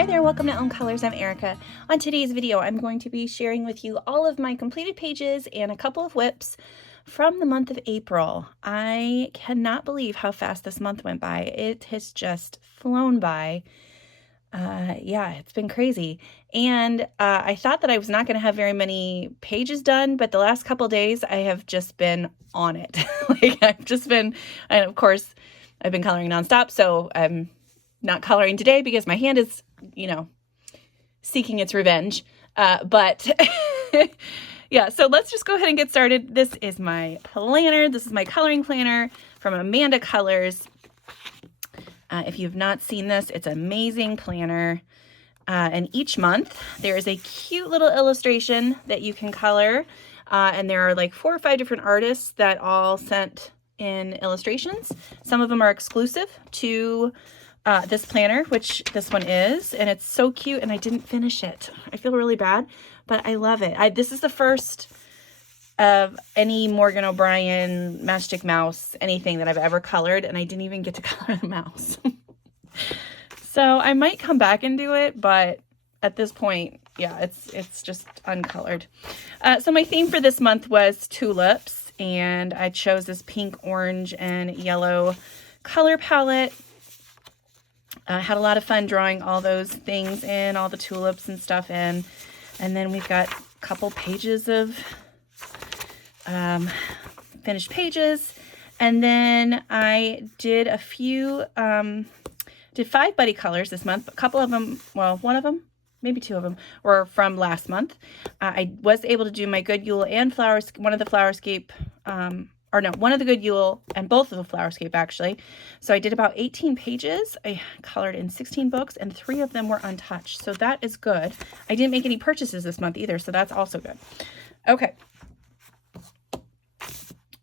Hi there, welcome to Own Colors. I'm Erica. On today's video, I'm going to be sharing with you all of my completed pages and a couple of whips from the month of April. I cannot believe how fast this month went by. It has just flown by. Yeah, it's been crazy. And I thought that I was not going to have very many pages done, but the last couple days I have just been on it. And of course, I've been coloring nonstop, so I'm not coloring today because my hand is, seeking its revenge. But yeah, so let's just go ahead and get started. This is my planner. This is my coloring planner from Amanda Colors. If you've not seen this, it's an amazing planner. And each month there is a cute little illustration that you can color. And there are like 4 or 5 different artists that all sent in illustrations. Some of them are exclusive to this planner, which this one is, and it's so cute, and I didn't finish it. I feel really bad, but I love it. This is the first of any Morgan O'Brien Matchstick Mouse, anything that I've ever colored, and I didn't even get to color the mouse. So I might come back and do it, but at this point, yeah, it's just uncolored. So my theme for this month was tulips, and I chose this pink, orange, and yellow color palette. I had a lot of fun drawing all those things in, all the tulips and stuff in. And then we've got a couple pages of finished pages. And then I did a few, did 5 buddy colors this month. A couple of them, well, one of them, maybe 2 of them were from last month. I was able to do my Good Yule and flowers, one of the Flowerscape, one of the Good Yule and both of the Flowerscape actually. So I did about 18 pages. I colored in 16 books and 3 of them were untouched. So that is good. I didn't make any purchases this month either, so that's also good. Okay.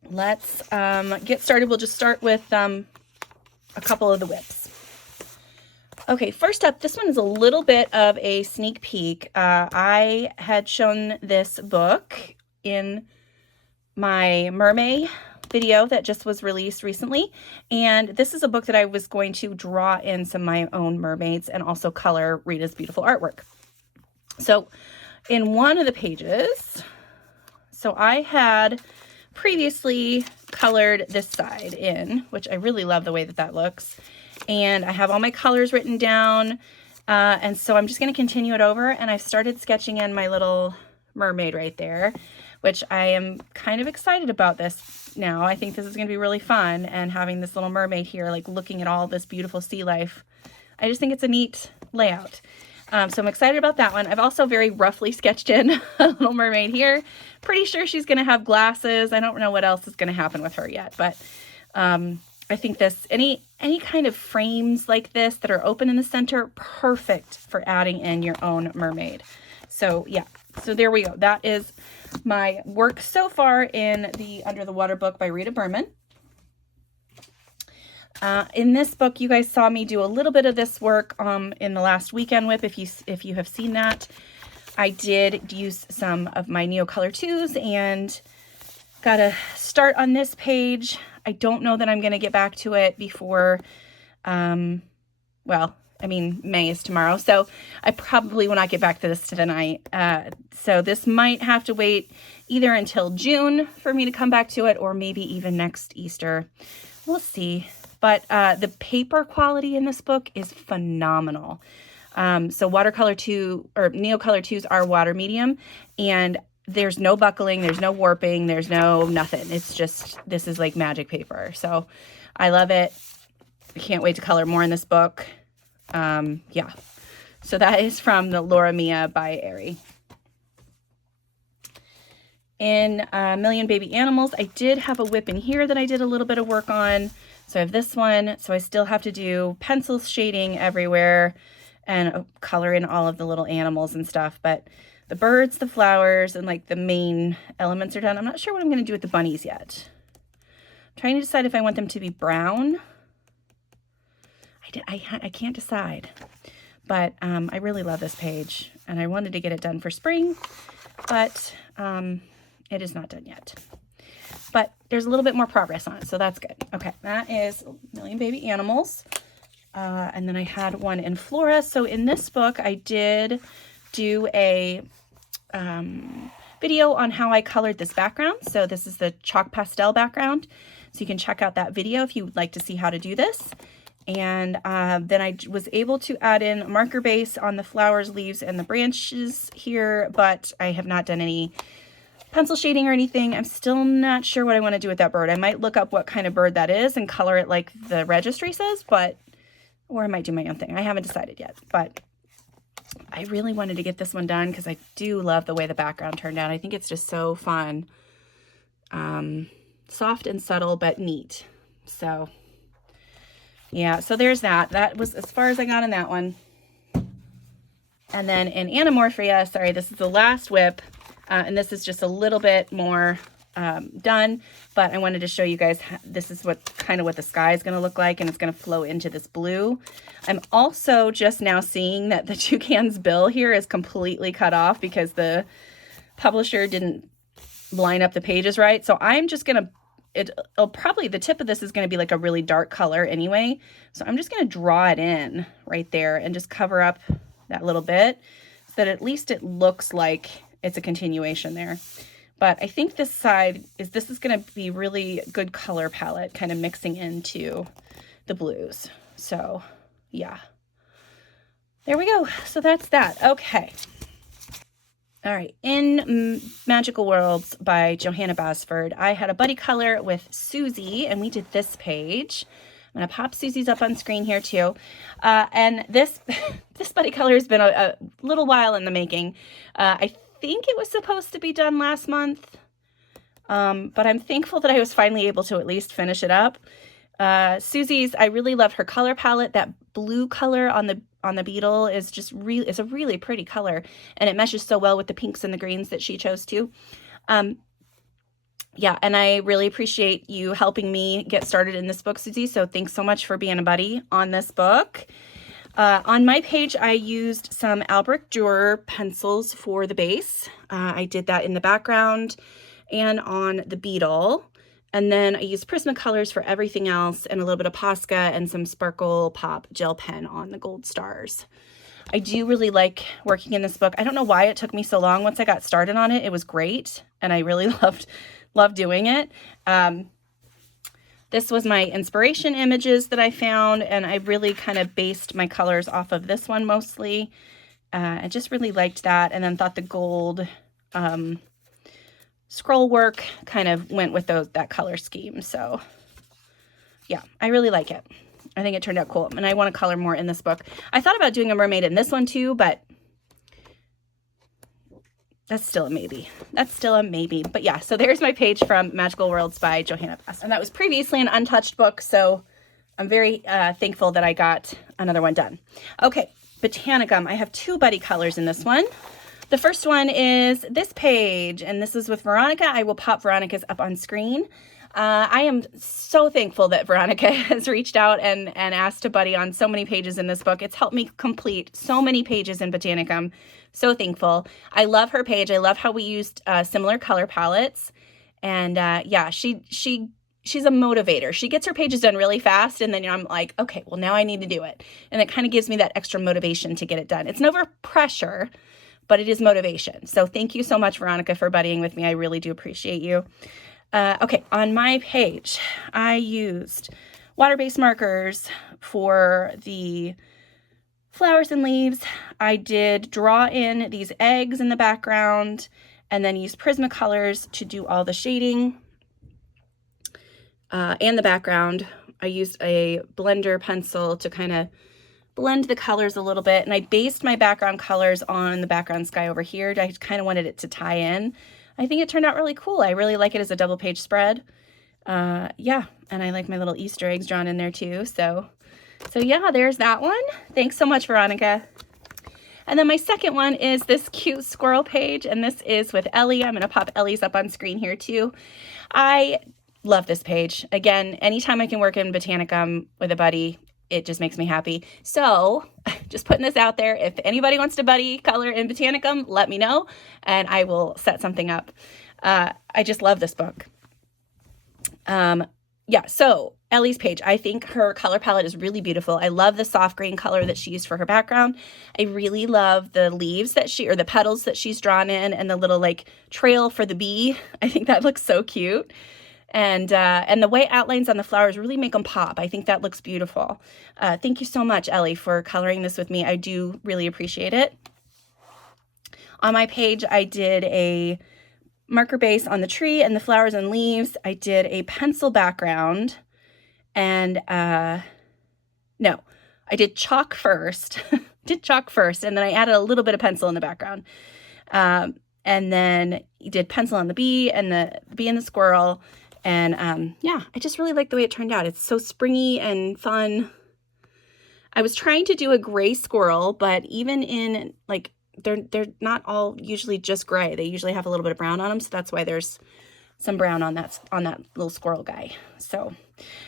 Let's get started. We'll just start with a couple of the whips. Okay, first up, this one is a little bit of a sneak peek. I had shown this book in my mermaid video that just was released recently, and this is a book that I was going to draw in some of my own mermaids and also color Rita's beautiful artwork. So in one of the pages, so I had previously colored this side in, which I really love the way that that looks, and I have all my colors written down, and so I'm just going to continue it over, and I've started sketching in my little mermaid right there, which I am kind of excited about this now. I think this is going to be really fun, and having this little mermaid here, like looking at all this beautiful sea life, I just think it's a neat layout. So I'm excited about that one. I've also very roughly sketched in a little mermaid here. Pretty sure she's going to have glasses. I don't know what else is going to happen with her yet, but I think this, any kind of frames like this that are open in the center, perfect for adding in your own mermaid. So yeah, so there we go. That is my work so far in the Under the Water book by Rita Berman. In this book, you guys saw me do a little bit of this work in the last weekend whip. If you have seen that, I did use some of my Neocolor 2s and got a start on this page. I don't know that I'm going to get back to it before, May is tomorrow, so I probably will not get back to this tonight. So this might have to wait either until June for me to come back to it, or maybe even next Easter. We'll see. But the paper quality in this book is phenomenal. So watercolor 2 or Neocolor 2s are water medium, and there's no buckling, there's no warping, there's no nothing. It's just, this is like magic paper. So I love it. I can't wait to color more in this book. Yeah, so that is from the Laura Mia by Aerie. In Million Baby Animals, I did have a whip in here that I did a little bit of work on. So I have this one, so I still have to do pencil shading everywhere and color in all of the little animals and stuff, but the birds, the flowers, and like the main elements are done. I'm not sure what I'm going to do with the bunnies yet. I'm trying to decide if I want them to be brown. I can't decide, but I really love this page, and I wanted to get it done for spring, but it is not done yet. But there's a little bit more progress on it, so that's good. Okay, that is Million Baby Animals. And then I had one in Flora. So in this book, I did do a video on how I colored this background. So this is the chalk pastel background. So you can check out that video if you would like to see how to do this. And then I was able to add in a marker base on the flowers, leaves, and the branches here, but I have not done any pencil shading or anything. I'm still not sure what I want to do with that bird. I might look up what kind of bird that is and color it like the registry says, or I might do my own thing. I haven't decided yet, but I really wanted to get this one done because I do love the way the background turned out. I think it's just so fun. Soft and subtle, but neat. So yeah, so there's that. That was as far as I got in that one. And then in Anamorphia, sorry, this is the last whip. And this is just a little bit more done, but I wanted to show you guys, this is what the sky is going to look like, and it's going to flow into this blue. I'm also just now seeing that the toucan's bill here is completely cut off because the publisher didn't line up the pages right. So I'm just going to, it'll probably, the tip of this is going to be like a really dark color anyway. So I'm just going to draw it in right there and just cover up that little bit so that at least it looks like it's a continuation there. But I think this side this is going to be really good color palette, kind of mixing into the blues. So yeah, there we go. So that's that. Okay. All right. In Magical Worlds by Johanna Basford, I had a buddy color with Susie, and we did this page. I'm going to pop Susie's up on screen here too. And this, this buddy color has been a little while in the making. I think it was supposed to be done last month, but I'm thankful that I was finally able to at least finish it up. Susie's, I really love her color palette. That blue color on the beetle is just is a really pretty color, and it meshes so well with the pinks and the greens that she chose too. Yeah, and I really appreciate you helping me get started in this book, Susie. So thanks so much for being a buddy on this book. On my page, I used some Albrecht Dürer pencils for the base. I did that in the background and on the beetle. And then I used Prismacolors for everything else, and a little bit of Posca and some Sparkle Pop gel pen on the gold stars. I do really like working in this book. I don't know why it took me so long. Once I got started on it, it was great, and I really loved doing it. This was my inspiration images that I found, and I really kind of based my colors off of this one mostly. I just really liked that, and then thought the gold scroll work kind of went with that color scheme. So yeah, I really like it. I think it turned out cool, and I want to color more in this book. I thought about doing a mermaid in this one too, but that's still a maybe. That's still a maybe. But yeah, so there's my page from Magical Worlds by Johanna Basford. And that was previously an untouched book, so I'm very thankful that I got another one done. Okay, Botanicum. I have two buddy colors in this one. The first one is this page, and this is with Veronica. I will pop Veronica's up on screen. I am so thankful that Veronica has reached out and asked to buddy on so many pages in this book. It's helped me complete so many pages in Botanicum. So thankful. I love her page. I love how we used similar color palettes. And yeah, she's a motivator. She gets her pages done really fast, and then I'm like, okay, well, now I need to do it. And it kind of gives me that extra motivation to get it done. It's never pressure, but it is motivation. So thank you so much, Veronica, for buddying with me. I really do appreciate you. Okay, on my page, I used water-based markers for the flowers and leaves. I did draw in these eggs in the background, and then use Prismacolors to do all the shading and the background. I used a blender pencil to kind of blend the colors a little bit, and I based my background colors on the background sky over here. I kind of wanted it to tie in. I think it turned out really cool. I really like it as a double page spread. Yeah, and I like my little Easter eggs drawn in there too. So yeah, there's that one. Thanks so much, Veronica. And then my second one is this cute squirrel page, and this is with Ellie. I'm gonna pop Ellie's up on screen here too. I love this page. Again, anytime I can work in Botanicum with a buddy, it just makes me happy. So just putting this out there. If anybody wants to buddy color in Botanicum, let me know and I will set something up. I just love this book. Yeah, so Ellie's page. I think her color palette is really beautiful. I love the soft green color that she used for her background. I really love the leaves that or the petals that she's drawn in, and the little like trail for the bee. I think that looks so cute. And the white outlines on the flowers really make them pop. I think that looks beautiful. Thank you so much, Ellie, for coloring this with me. I do really appreciate it. On my page, I did a marker base on the tree and the flowers and leaves. I did a pencil background. And no, I did chalk first, and then I added a little bit of pencil in the background. And then you did pencil on the bee and the squirrel. And yeah, I just really like the way it turned out. It's so springy and fun. I was trying to do a gray squirrel, but even in like, they're not all usually just gray. They usually have a little bit of brown on them. So that's why there's some brown on that little squirrel guy. So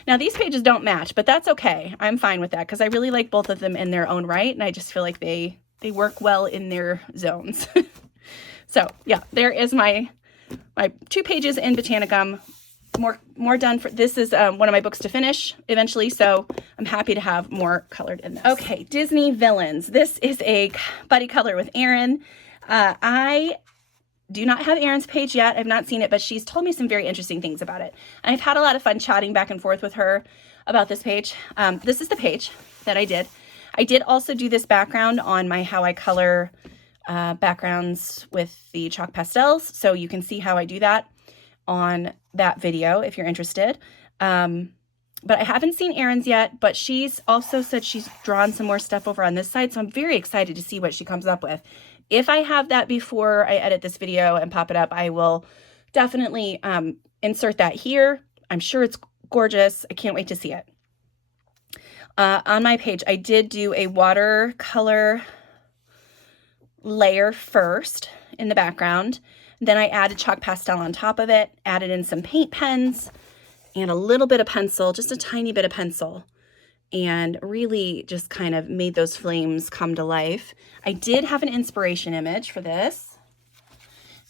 now these pages don't match, but that's okay. I'm fine with that because I really like both of them in their own right. And I just feel like they work well in their zones. So yeah, there is my 2 pages in Botanicum. More done for this is one of my books to finish eventually, so I'm happy to have more colored in this. Okay, Disney Villains. This is a buddy color with Erin. I do not have Erin's page yet. I've not seen it, but she's told me some very interesting things about it. And I've had a lot of fun chatting back and forth with her about this page. This is the page that I did. I did also do this background on my How I Color backgrounds with the chalk pastels, so you can see how I do that on that video if you're interested. But I haven't seen Erin's yet, but she's also said she's drawn some more stuff over on this side, so I'm very excited to see what she comes up with. If I have that before I edit this video and pop it up, I will definitely insert that here. I'm sure it's gorgeous. I can't wait to see it. On my page, I did do a watercolor layer first in the background. Then I added chalk pastel on top of it, added in some paint pens and a little bit of pencil, just a tiny bit of pencil, and really just kind of made those flames come to life. I did have an inspiration image for this,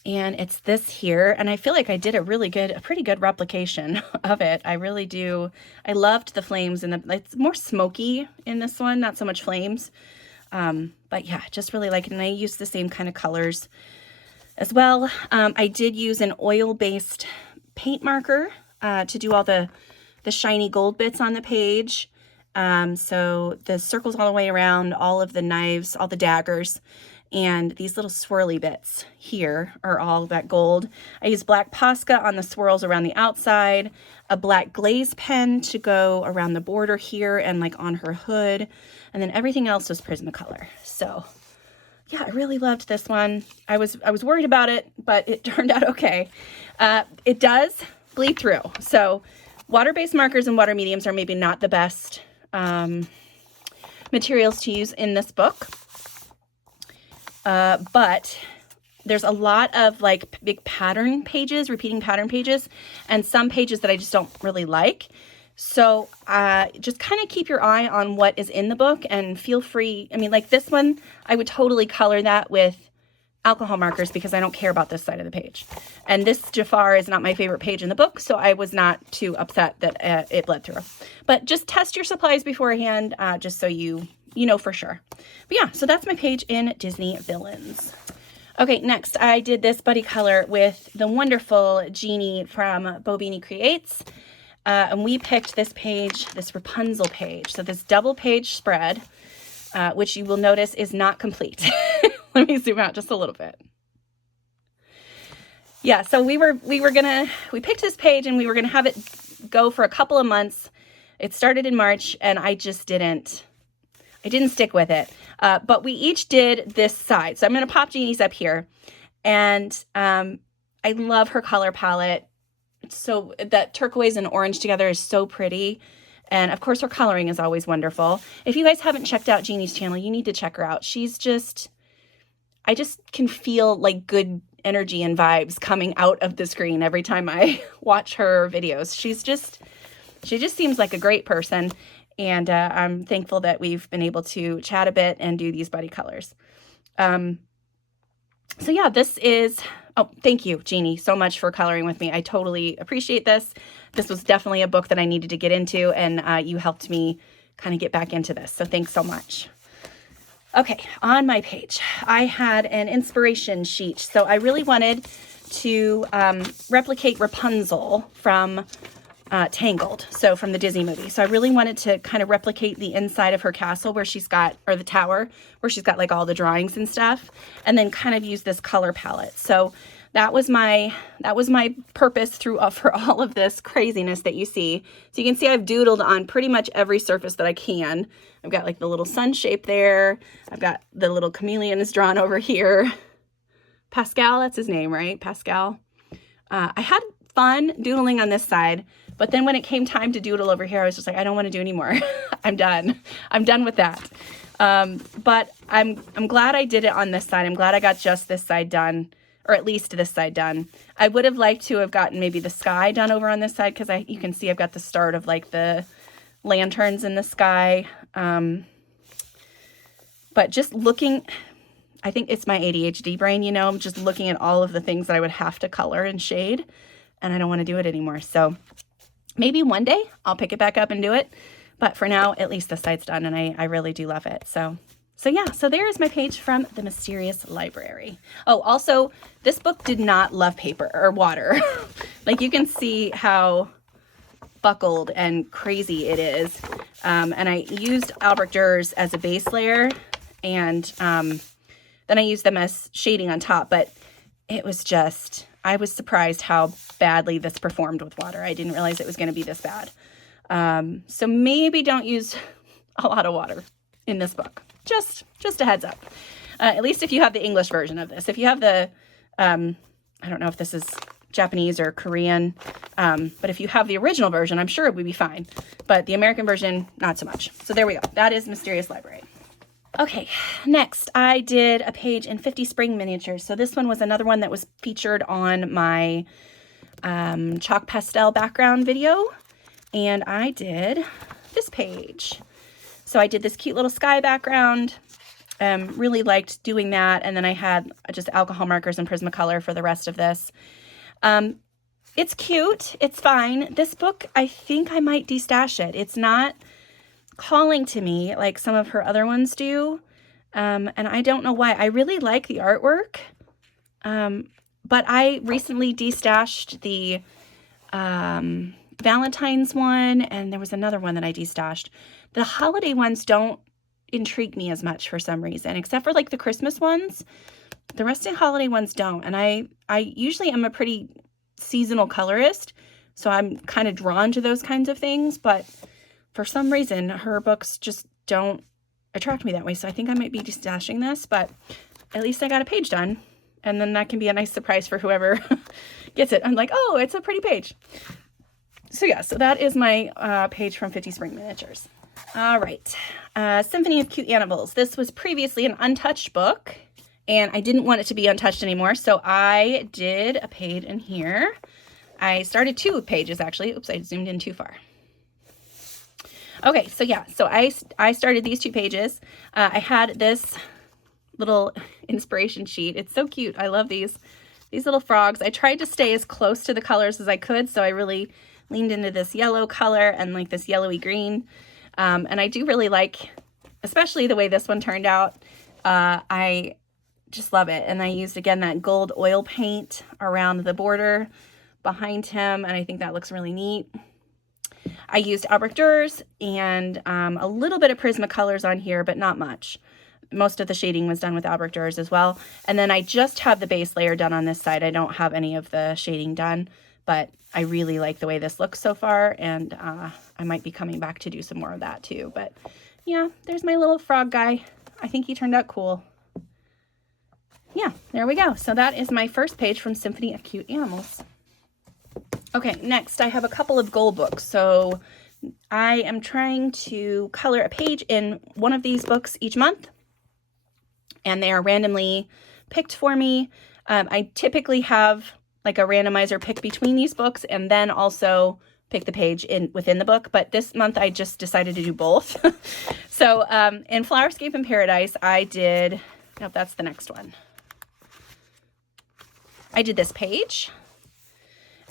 and it's this here, and I feel like I did a pretty good replication of it. I really do. I loved the flames, and it's more smoky in this one, not so much flames. But yeah, just really like it, and I used the same kind of colors as well. I did use an oil-based paint marker to do all the shiny gold bits on the page. So the circles all the way around, all of the knives, all the daggers, and these little swirly bits here are all that gold. I used black Posca on the swirls around the outside, a black glaze pen to go around the border here and like on her hood, and then everything else was Prismacolor. So yeah, I really loved this one. I was worried about it, but it turned out okay. It does bleed through. So water-based markers and water mediums are maybe not the best materials to use in this book. But there's a lot of like big pattern pages, repeating pattern pages, and some pages that I just don't really like. So just kind of keep your eye on what is in the book and feel free. I mean, like this one, I would totally color that with alcohol markers because I don't care about this side of the page. And this Jafar is not my favorite page in the book, so I was not too upset that it bled through. But just test your supplies beforehand, just so you know for sure. But yeah, so that's my page in Disney Villains. Okay, next I did this buddy color with the wonderful Jeanne from Bobini Creates. And we picked this page, this Rapunzel page. So this double page spread, which you will notice is not complete. Let me zoom out just a little bit. Yeah, so we picked this page and we were gonna have it go for a couple of months. It started in March and I didn't stick with it. But we each did this side. So I'm gonna pop Jeannie's up here. And I love her color palette. So that turquoise and orange together is so pretty. And of course her coloring is always wonderful. If you guys haven't checked out Jeannie's channel, you need to check her out. I just can feel like good energy and vibes coming out of the screen every time I watch her videos. She just seems like a great person. And I'm thankful that we've been able to chat a bit and do these buddy colors. So yeah, this is Oh, thank you, Jeannie, so much for coloring with me. I totally appreciate this. This was definitely a book that I needed to get into, and you helped me kind of get back into this. So thanks so much. Okay, on my page, I had an inspiration sheet. So I really wanted to replicate Rapunzel from Tangled, so from the Disney movie. So I really wanted to kind of replicate the inside of her castle where she's got, or the tower, where she's got like all the drawings and stuff, and then kind of use this color palette. So that was my purpose through for all of this craziness that you see. So you can see I've doodled on pretty much every surface that I can. I've got like the little sun shape there. I've got the little chameleon is drawn over here. Pascal, that's his name, right? Pascal. I had fun doodling on this side, but then when it came time to doodle over here, I was just like, I don't want to do anymore. I'm done. I'm done with that. But I'm glad I did it on this side. I'm glad I got just this side done, or at least this side done. I would have liked to have gotten maybe the sky done over on this side, because you can see I've got the start of like the lanterns in the sky. But just looking, I think it's my ADHD brain, you know, I'm just looking at all of the things that I would have to color and shade, and I don't want to do it anymore. So maybe one day I'll pick it back up and do it. But for now, at least this side's done, and I really do love it. So yeah, so there is my page from The Mysterious Library. Oh, also, this book did not love paper or water. Like you can see how buckled and crazy it is. And I used Albrecht Dürer as a base layer, and then I used them as shading on top, but it was just, I was surprised how badly this performed with water. I didn't realize it was going to be this bad. So maybe don't use a lot of water in this book. Just a heads up. At least if you have the English version of this. If you have the, I don't know if this is Japanese or Korean, but if you have the original version, I'm sure it would be fine. But the American version, not so much. So there we go. That is Mysterious Library. Okay, next I did a page in 50 Spring Miniatures. So this one was another one that was featured on my chalk pastel background video. And I did this page. So I did this cute little sky background. Really liked doing that. And then I had just alcohol markers and Prismacolor for the rest of this. It's cute. It's fine. This book, I think I might destash it. It's not calling to me like some of her other ones do. And I don't know why. I really like the artwork. But I recently destashed the Valentine's one, and there was another one that I destashed. The holiday ones don't intrigue me as much for some reason, except for like the Christmas ones. The rest of the holiday ones don't. And I usually am a pretty seasonal colorist, so I'm kind of drawn to those kinds of things, but for some reason her books just don't attract me that way. So I think I might be destashing this, but at least I got a page done, and then that can be a nice surprise for whoever gets it. I'm like, oh, it's a pretty page. So yeah, so that is my page from 50 Spring Miniatures. All right, Symphony of Cute Animals. This was previously an untouched book, and I didn't want it to be untouched anymore, so I did a page in here. I started 2 pages, actually. Oops, I zoomed in too far. Okay, so yeah, so I started these 2 pages. I had this little inspiration sheet. It's so cute. I love these little frogs. I tried to stay as close to the colors as I could, so I really leaned into this yellow color and like this yellowy green. And I do really like, especially the way this one turned out. I just love it. And I used, again, that gold oil paint around the border behind him, and I think that looks really neat. I used Albrecht Dürer and a little bit of Prismacolors on here, but not much. Most of the shading was done with Albrecht Dürer as well. And then I just have the base layer done on this side. I don't have any of the shading done, but I really like the way this looks so far, and I might be coming back to do some more of that too. But yeah, there's my little frog guy. I think he turned out cool. Yeah, there we go. So that is my first page from Symphony of Cute Animals. Okay, next I have a couple of goal books. So I am trying to color a page in one of these books each month, and they are randomly picked for me. I typically have like a randomizer pick between these books and then also pick the page within the book, but this month I just decided to do both. So in Flowerscape in Paradise, I did, nope, that's the next one. I did this page.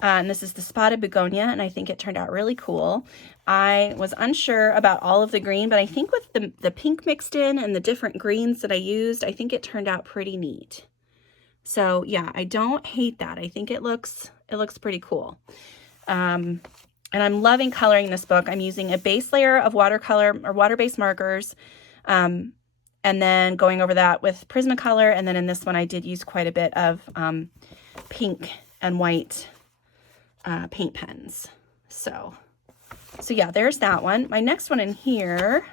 And this is the spotted begonia, and I think it turned out really cool. I was unsure about all of the green, but I think with the pink mixed in and the different greens that I used, I think it turned out pretty neat. So yeah, I don't hate that. I think it looks pretty cool. And I'm loving coloring this book. I'm using a base layer of watercolor or water-based markers, and then going over that with Prismacolor. And then in this one, I did use quite a bit of pink and white paint pens. So yeah, there's that one. My next one in here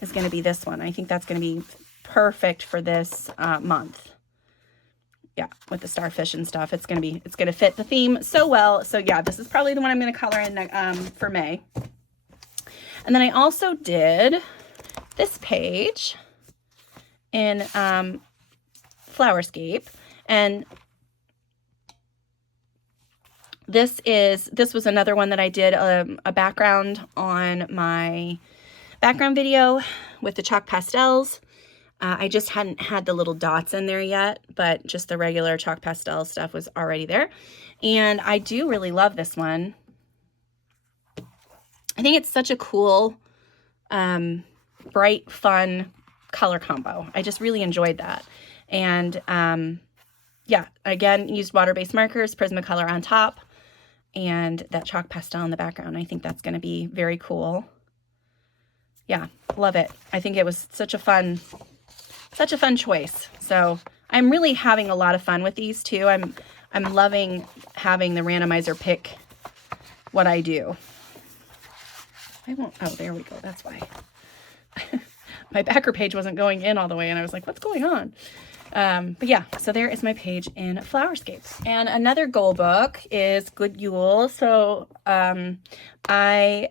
is going to be this one. I think that's going to be perfect for this month. Yeah, with the starfish and stuff, it's going to fit the theme so well. So yeah, this is probably the one I'm going to color in for May. And then I also did this page in Flowerscape, and this was another one that I did a background on my background video with the chalk pastels. I just hadn't had the little dots in there yet, but just the regular chalk pastel stuff was already there. And I do really love this one. I think it's such a cool, bright, fun color combo. I just really enjoyed that. And yeah, again, used water-based markers, Prismacolor on top, and that chalk pastel in the background. I think that's going to be very cool. Yeah, love it. I think it was such a fun choice. So I'm really having a lot of fun with these too. I'm loving having the randomizer pick what I do. Oh, there we go. That's why. My backer page wasn't going in all the way, and I was like, what's going on? But yeah, so there is my page in Flowerscape. And another goal book is Good Yule. So I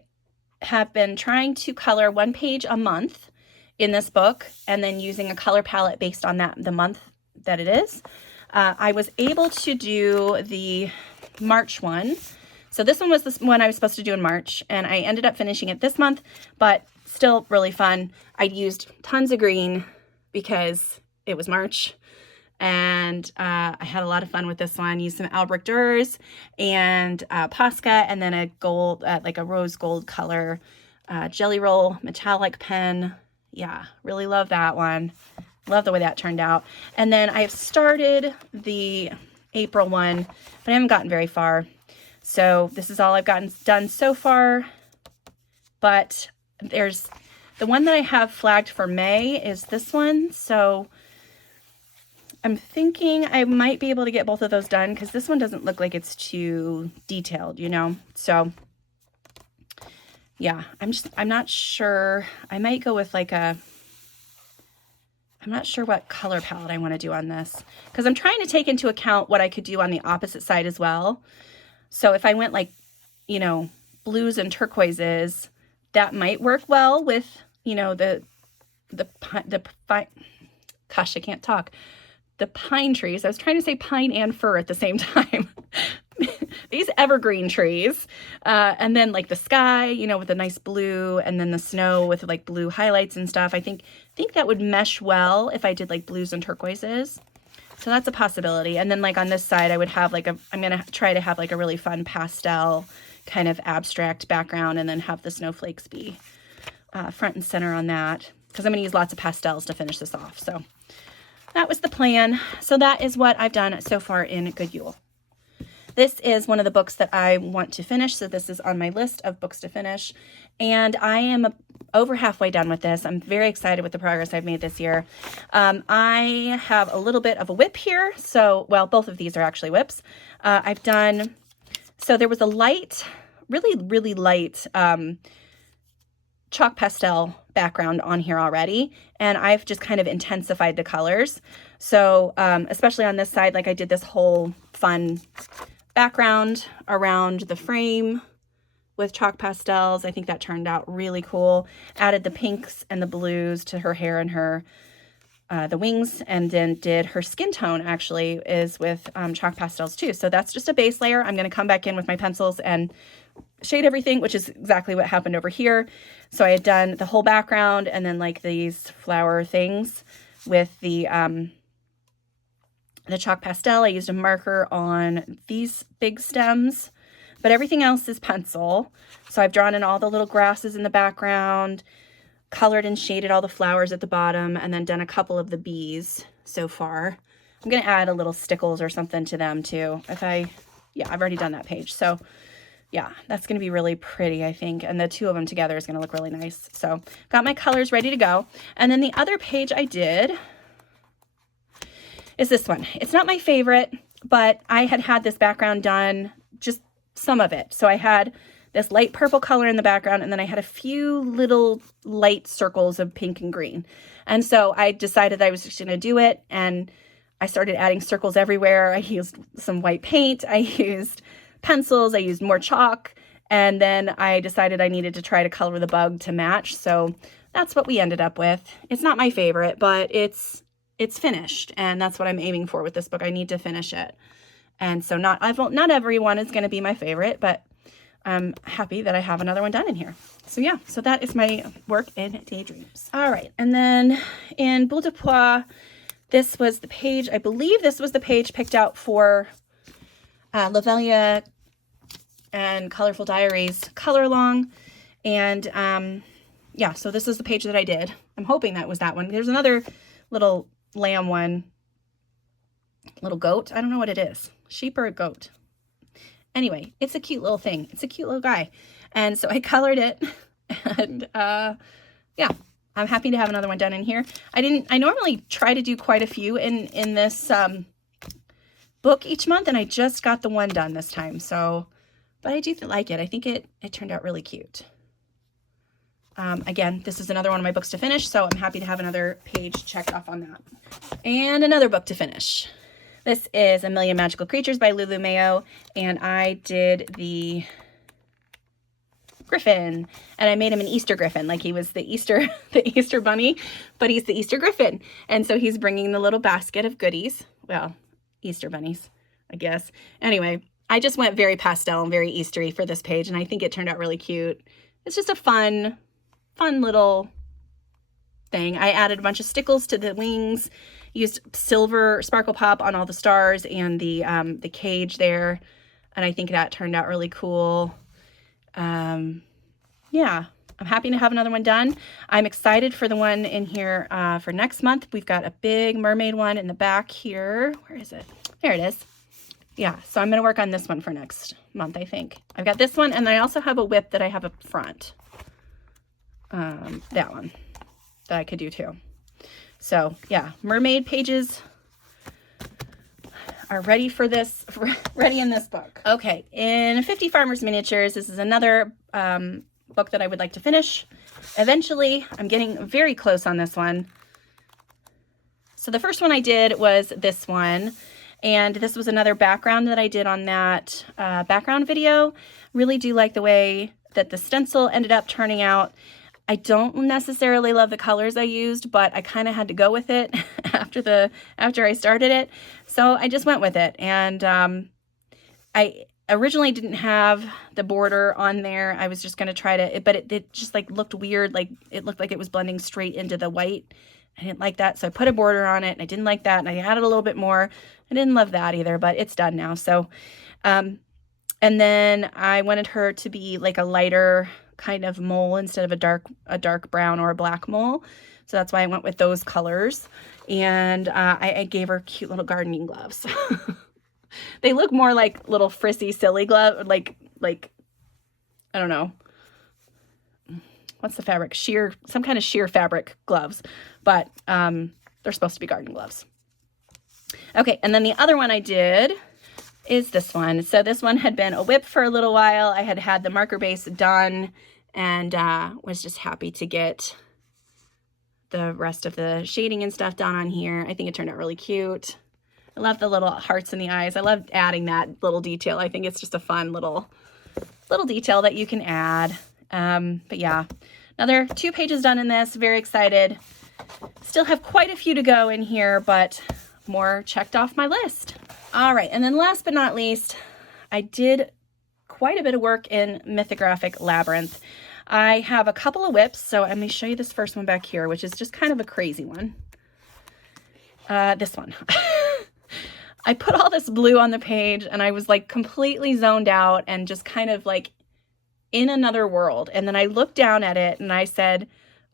have been trying to color one page a month in this book, and then using a color palette based on the month that it is. I was able to do the March one. So this one was the one I was supposed to do in March, and I ended up finishing it this month, but still really fun. I used tons of green because it was March, and I had a lot of fun with this one. Used some Albrecht Dürer and Posca, and then a gold, like a rose gold color Jelly Roll metallic pen. Yeah, really love that one. Love the way that turned out. And then I've started the April one, but I haven't gotten very far. So this is all I've gotten done so far. But there's the one that I have flagged for May is this one. So I'm thinking I might be able to get both of those done, because this one doesn't look like it's too detailed, you know? So yeah, I'm not sure. I might go with like I'm not sure what color palette I want to do on this, because I'm trying to take into account what I could do on the opposite side as well. So if I went like, you know, blues and turquoises, that might work well with, you know, gosh, I can't talk. The pine trees. I was trying to say pine and fir at the same time. These evergreen trees. And then like the sky, you know, with a nice blue, and then the snow with like blue highlights and stuff. I think that would mesh well if I did like blues and turquoises. So that's a possibility. And then like on this side, I would have like I'm going to try to have like a really fun pastel kind of abstract background, and then have the snowflakes be front and center on that, because I'm going to use lots of pastels to finish this off. So that was the plan. So that is what I've done so far in Good Yule. This is one of the books that I want to finish. So this is on my list of books to finish. And I am over halfway done with this. I'm very excited with the progress I've made this year. I have a little bit of a whip here. So, well, both of these are actually whips. I've done, so there was a light, really light chalk pastel background on here already, and I've just kind of intensified the colors. So especially on this side, like I did this whole fun background around the frame with chalk pastels. I think that turned out really cool. Added the pinks and the blues to her hair and her the wings, and then did her skin tone actually is with chalk pastels too. So that's just a base layer. I'm going to come back in with my pencils and shade everything, which is exactly what happened over here. So I had done the whole background, and then like these flower things with the the chalk pastel. I used a marker on these big stems, but everything else is pencil. So I've drawn in all the little grasses in the background, colored and shaded all the flowers at the bottom, and then done a couple of the bees so far. I'm going to add a little stickles or something to them too. Yeah, I've already done that page. So yeah, that's going to be really pretty, I think. And the two of them together is going to look really nice. So got my colors ready to go. And then the other page I did is this one. It's not my favorite, but I had this background done, just some of it. So I had this light purple color in the background, and then I had a few little light circles of pink and green. And so I decided I was just going to do it, and I started adding circles everywhere. I used some white paint, I used pencils, I used more chalk, and then I decided I needed to try to color the bug to match. So that's what we ended up with. It's not my favorite, but it's finished, and that's what I'm aiming for with this book. I need to finish it. And so not everyone is going to be my favorite, but I'm happy that I have another one done in here. So yeah, so that is my work in Daydreams. All right, and then in Boule de Pois, this was the page, I believe this was the page picked out for Lovelia and Colorful Diaries color along. And yeah, so this is the page that I did. I'm hoping that was that one. There's another little lamb one, little goat. I don't know what it is, sheep or a goat. Anyway, it's a cute little thing. It's a cute little guy. And so I colored it, and yeah, I'm happy to have another one done in here. I normally try to do quite a few in this book each month, and I just got the one done this time. So, but I do like it. I think it turned out really cute. Again, this is another one of my books to finish, so I'm happy to have another page checked off on that. And another book to finish. This is A Million Magical Creatures by Lulu Mayo, and I did the Griffin, and I made him an Easter Griffin, like he was the Easter bunny, but he's the Easter Griffin. And so he's bringing the little basket of goodies. Well, Easter bunnies, I guess. Anyway, I just went very pastel and very Eastery for this page, and I think it turned out really cute. It's just a fun little thing. I added a bunch of stickles to the wings, used silver sparkle pop on all the stars and the cage there, and I think that turned out really cool. Yeah, I'm happy to have another one done. I'm excited for the one in here for next month. We've got a big mermaid one in the back here. Where is it? There it is. Yeah, so I'm going to work on this one for next month, I think. I've got this one, and I also have a whip that I have up front. That one that I could do too. So yeah, mermaid pages are ready for this, ready in this book. Okay, in 50 Farmers Miniatures, this is another book that I would like to finish eventually. I'm getting very close on this one. So the first one I did was this one, and this was another background that I did on that background video. Really do like the way that the stencil ended up turning out. I don't necessarily love the colors I used, but I kind of had to go with it after I started it. So I just went with it. And I originally didn't have the border on there. I was just going to try to, but it just like looked weird. Like it looked like it was blending straight into the white. I didn't like that. So I put a border on it, and I didn't like that. And I added a little bit more. I didn't love that either, but it's done now. So, and then I wanted her to be like a lighter kind of mole instead of a dark brown or a black mole. So that's why I went with those colors. And I gave her cute little gardening gloves. They look more like little frizzy, silly gloves, like I don't know. What's the fabric? Some kind of sheer fabric gloves. But they're supposed to be garden gloves. Okay, and then the other one I did is this one. So this one had been a whip for a little while. I had the marker base done, and was just happy to get the rest of the shading and stuff done on here. I think it turned out really cute. I love the little hearts in the eyes. I love adding that little detail. I think it's just a fun little detail that you can add. But yeah, another 2 pages done in this. Very excited. Still have quite a few to go in here, but more checked off my list. All right, and then last but not least, I did quite a bit of work in Mythographic Labyrinth. I have a couple of whips, so let me show you this first one back here, which is just kind of a crazy one. This one. I put all this blue on the page and I was like completely zoned out and just kind of like in another world. And then I looked down at it and I said,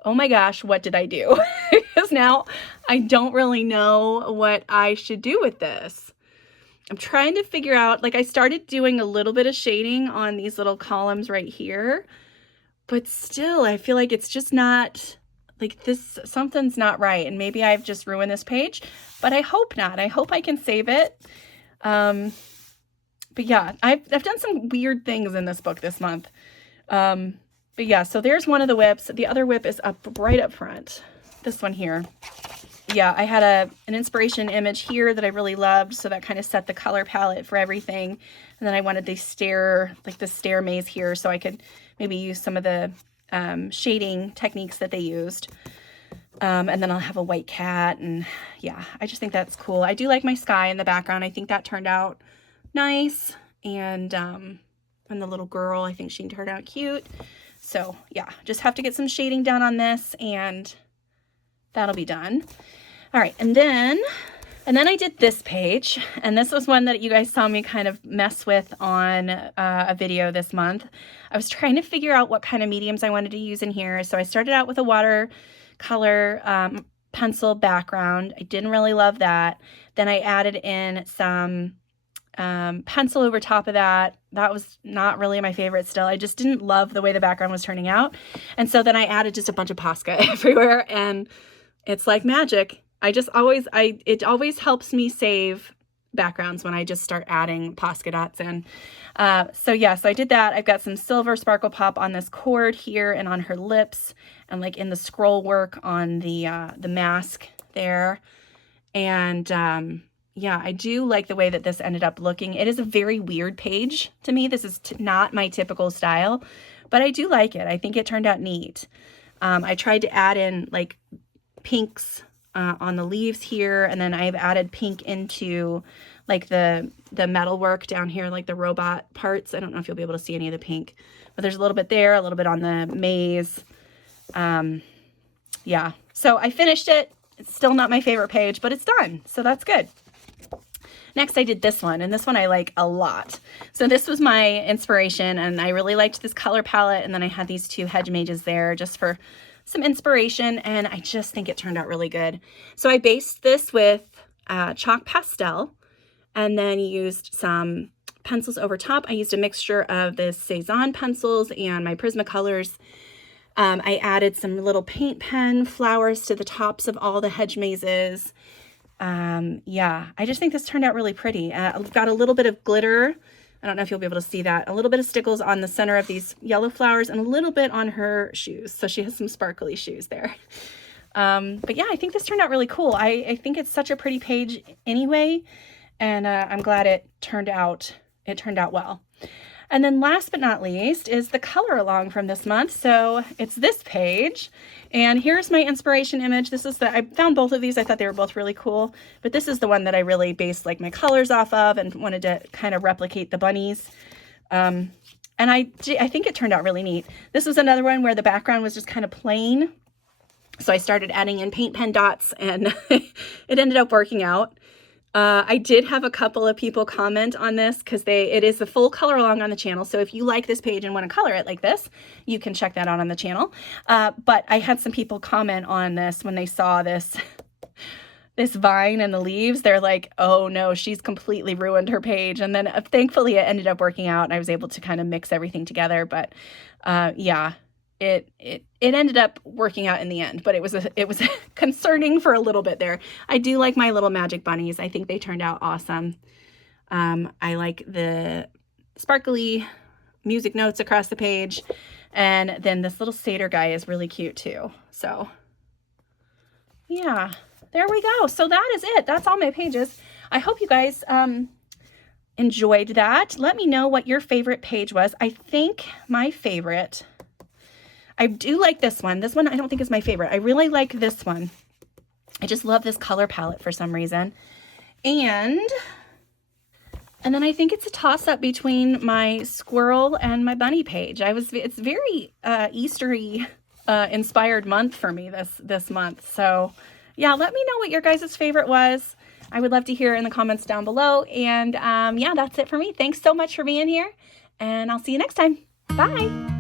oh my gosh, what did I do? Because now I don't really know what I should do with this. I'm trying to figure out, like I started doing a little bit of shading on these little columns right here, but still I feel like it's just not like this, something's not right. And maybe I've just ruined this page, but I hope not. I hope I can save it. But yeah, I've done some weird things in this book this month. But yeah, so there's one of the whips. The other whip is up right up front. This one here. Yeah, I had an inspiration image here that I really loved. So that kind of set the color palette for everything. And then I wanted the stair maze here so I could maybe use some of the shading techniques that they used. And then I'll have a white cat, and yeah, I just think that's cool. I do like my sky in the background. I think that turned out nice. And the little girl, I think she turned out cute. So yeah, just have to get some shading done on this and that'll be done. All right. And then I did this page, and this was one that you guys saw me kind of mess with on a video this month. I was trying to figure out what kind of mediums I wanted to use in here. So I started out with a watercolor pencil background. I didn't really love that. Then I added in some pencil over top of that. That was not really my favorite still. I just didn't love the way the background was turning out. And so then I added just a bunch of Posca everywhere, and it's like magic. It always helps me save backgrounds when I just start adding Posca dots in. So yeah, so I did that. I've got some silver sparkle pop on this cord here and on her lips, and like in the scroll work on the mask there. And yeah, I do like the way that this ended up looking. It is a very weird page to me. This is not my typical style, but I do like it. I think it turned out neat. I tried to add in like pinks on the leaves here, and then I've added pink into like the metal work down here, like the robot parts. I don't know if you'll be able to see any of the pink, but there's a little bit there, a little bit on the maze. Yeah, so I finished it. It's still not my favorite page, but it's done, so that's good. Next, I did this one, and this one I like a lot. So this was my inspiration, and I really liked this color palette, and then I had these two hedge mages there just for some inspiration, and I just think it turned out really good. So I based this with chalk pastel, and then used some pencils over top. I used a mixture of the Cezanne pencils and my Prismacolors. I added some little paint pen flowers to the tops of all the hedge mazes. Yeah, I just think this turned out really pretty. I've got a little bit of glitter. I don't know if you'll be able to see that. A little bit of stickles on the center of these yellow flowers, and a little bit on her shoes. So she has some sparkly shoes there. But yeah, I think this turned out really cool. I think it's such a pretty page anyway, and I'm glad it turned out well. And then last but not least is the color along from this month. So it's this page, and here's my inspiration image. This is I found both of these. I thought they were both really cool, but this is the one that I really based like my colors off of and wanted to kind of replicate the bunnies. And I think it turned out really neat. This was another one where the background was just kind of plain. So I started adding in paint pen dots, and it ended up working out. I did have a couple of people comment on this because it is the full color along on the channel. So if you like this page and want to color it like this, you can check that out on the channel. But I had some people comment on this when they saw this vine and the leaves. They're like, oh no, she's completely ruined her page. And then thankfully it ended up working out, and I was able to kind of mix everything together. But yeah, it ended up working out in the end, but it was concerning for a little bit there. I do like my little magic bunnies. I think they turned out awesome. I like the sparkly music notes across the page, and then this little satyr guy is really cute too. So yeah, there we go. So that is it. That's all my pages. I hope you guys enjoyed that. Let me know what your favorite page was. I think my favorite, I do like this one. This one I don't think is my favorite. I really like this one. I just love this color palette for some reason. And then I think it's a toss-up between my squirrel and my bunny page. It's very Eastery inspired month for me this month. So yeah, let me know what your guys' favorite was. I would love to hear in the comments down below. And yeah, that's it for me. Thanks so much for being here, and I'll see you next time. Bye.